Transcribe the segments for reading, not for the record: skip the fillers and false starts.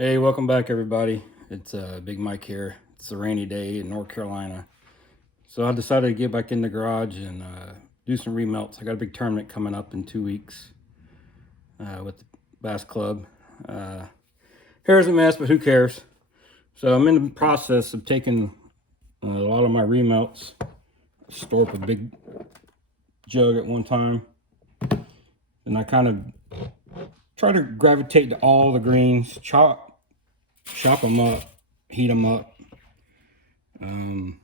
Hey, welcome back, everybody. It's Big Mike here. It's a rainy day in North Carolina. So I decided to get back in the garage and do some remelts. I got a big tournament coming up in 2 weeks with the Bass Club. Hair's a mess, but who cares? So I'm in the process of taking a lot of my remelts, store up a big jug at one time, and I kind of try to gravitate to all the greens, chop them up, heat them up. You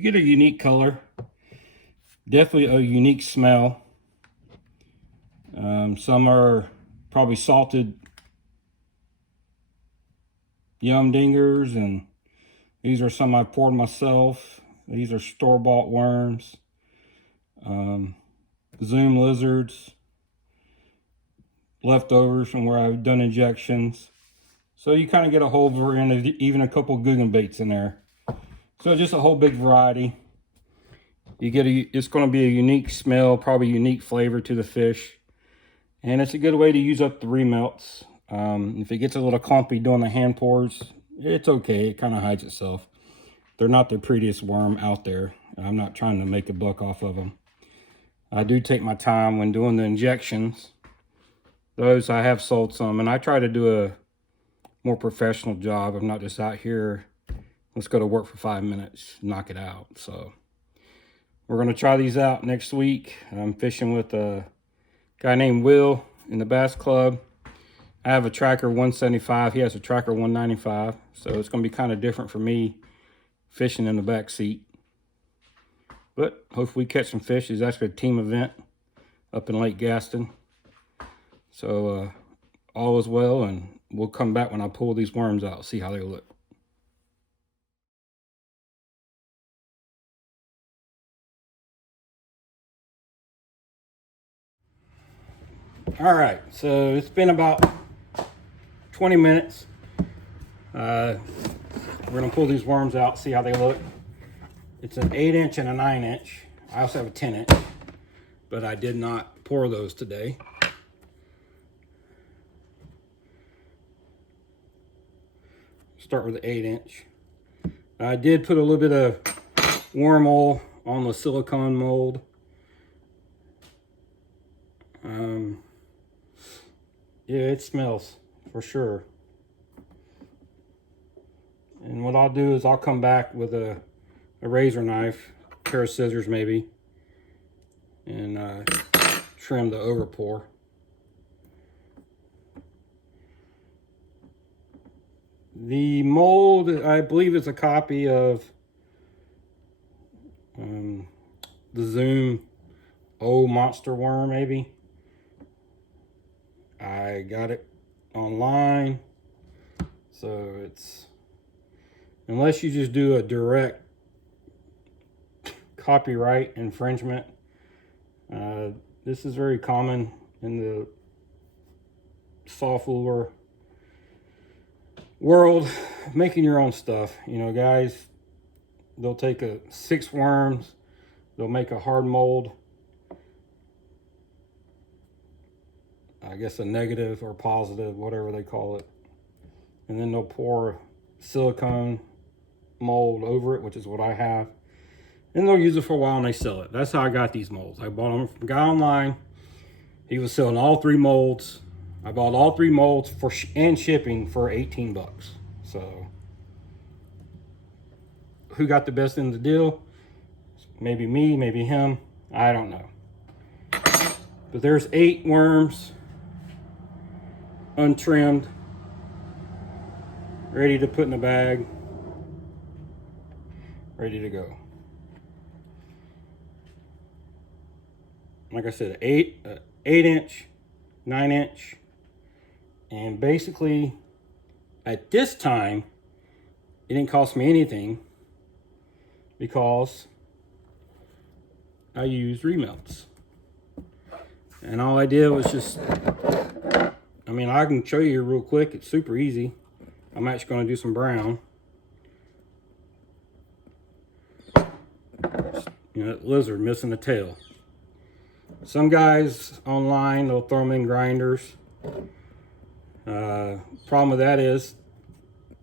get a unique color, definitely a unique smell. Some are probably salted yum dingers, and these are some I poured myself. These are store-bought worms, Zoom lizards, leftovers from where I've done injections. So you kind of get a whole variety, even a couple Guggen baits in there. So just a whole big variety. You get it's going to be a unique smell, probably unique flavor to the fish. And it's a good way to use up the remelts. If it gets a little clumpy doing the hand pours, it's okay. It kind of hides itself. They're not the prettiest worm out there. I'm not trying to make a buck off of them. I do take my time when doing the injections. Those I have sold some, and I try to do a more professional job. I'm not just out here, let's go to work for 5 minutes, knock it out. So we're going to try these out next week. I'm fishing with a guy named Will in the Bass Club. I have a Tracker 175. He has a Tracker 195. So it's going to be kind of different for me fishing in the back seat. But hopefully we catch some fish. It's actually a team event up in Lake Gaston. So all is well, and we'll come back when I pull these worms out, see how they look. All right, so it's been about 20 minutes. We're gonna pull these worms out, see how they look. It's an 8-inch and a 9-inch. I also have a 10-inch, but I did not pour those today. Start with the 8-inch. I did put a little bit of worm oil on the silicone mold. Yeah, it smells for sure. And what I'll do is I'll come back with a razor knife, a pair of scissors maybe, and trim the overpour. The mold, I believe, is a copy of the Zoom old monster worm, maybe. I got it online, so it's, unless you just do a direct copyright infringement, this is very common in the soft lure world, making your own stuff. You know, guys, they'll take 6 worms, they'll make a hard mold, I guess a negative or positive, whatever they call it, and then they'll pour silicone mold over it, which is what I have, and they'll use it for a while and they sell it. That's how I got these molds. I bought them from a guy online. He was selling all 3 molds. I bought all 3 molds and shipping for 18 bucks. So who got the best end of the deal? Maybe me, maybe him, I don't know. But there's 8 worms, untrimmed, ready to put in a bag, ready to go. Like I said, 8-inch, 9-inch, and basically at this time it didn't cost me anything because I used remelts. And all I did was just, I mean, I can show you real quick. It's super easy. I'm actually going to do some brown. You know, that lizard missing the tail. Some guys online, they'll throw them in grinders. Problem with that is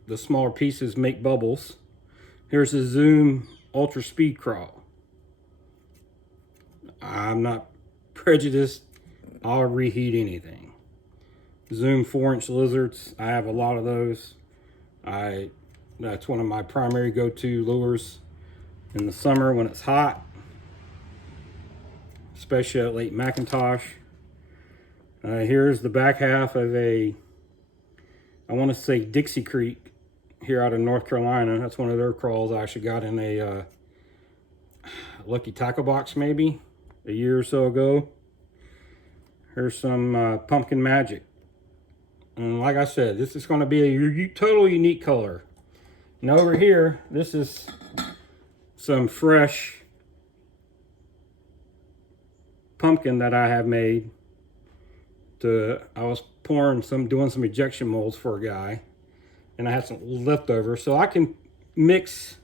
the smaller pieces make bubbles. Here's the Zoom Ultra Speed Crawl. I'm not prejudiced. I'll reheat anything. Zoom 4-inch lizards. I have a lot of those. That's one of my primary go-to lures in the summer when it's hot, especially at Lake McIntosh. Here's the back half of I want to say Dixie Creek here out of North Carolina. That's one of their crawls I actually got in a Lucky Tackle Box maybe a year or so ago. Here's some Pumpkin Magic. And like I said, this is going to be a totally unique color. And over here, this is some fresh pumpkin that I have made. I was doing some ejection molds for a guy, and I had some leftover, so I can mix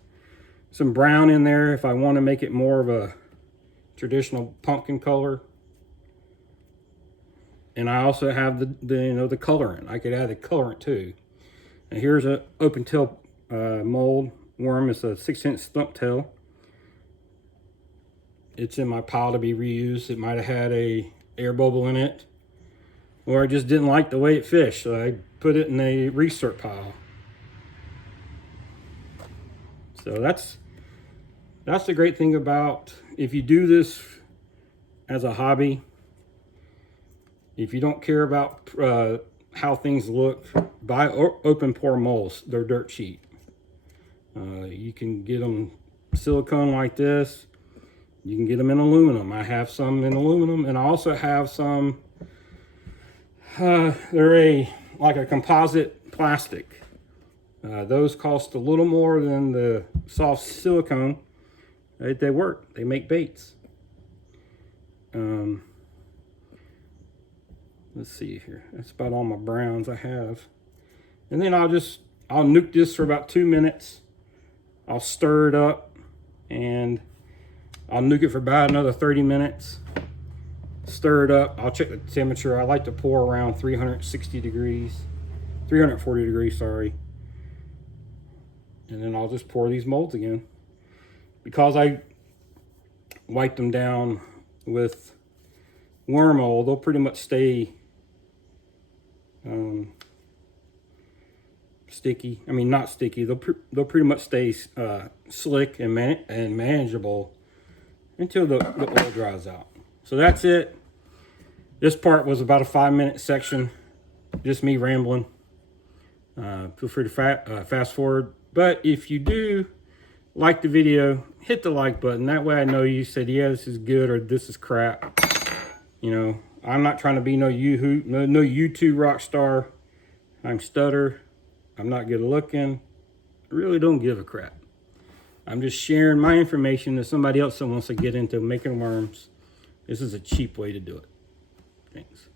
some brown in there if I want to make it more of a traditional pumpkin color. And I also have the colorant. I could add the colorant too. And here's an open tail mold worm. It's a 6-inch stump tail. It's in my pile to be reused. It might have had a air bubble in it, or I just didn't like the way it fished, so I put it in a recert pile. So that's the great thing about, if you do this as a hobby, if you don't care about how things look, buy open pore molds. They're dirt cheap. You can get them silicone like this. You can get them in aluminum. I have some in aluminum, and I also have some, they're like a composite plastic. Those cost a little more than the soft silicone. They work. They make baits. Let's see here. That's about all my browns I have. And then I'll nuke this for about 2 minutes. I'll stir it up, and I'll nuke it for about another 30 minutes. Stir it up. I'll check the temperature. I like to pour around 340 degrees, sorry. And then I'll just pour these molds again. Because I wipe them down with worm oil, they'll pretty much stay sticky. I mean, not sticky. They'll pretty much stay slick and manageable until the oil dries out. So that's it. This part was about a 5-minute section, just me rambling. Feel free to fast forward. But if you do like the video, hit the like button. That way I know you said, yeah, this is good or this is crap. You know, I'm not trying to be no YouTube rock star. I'm stutter. I'm not good looking. I really don't give a crap. I'm just sharing my information to somebody else that wants to get into making worms. This is a cheap way to do it. Thanks.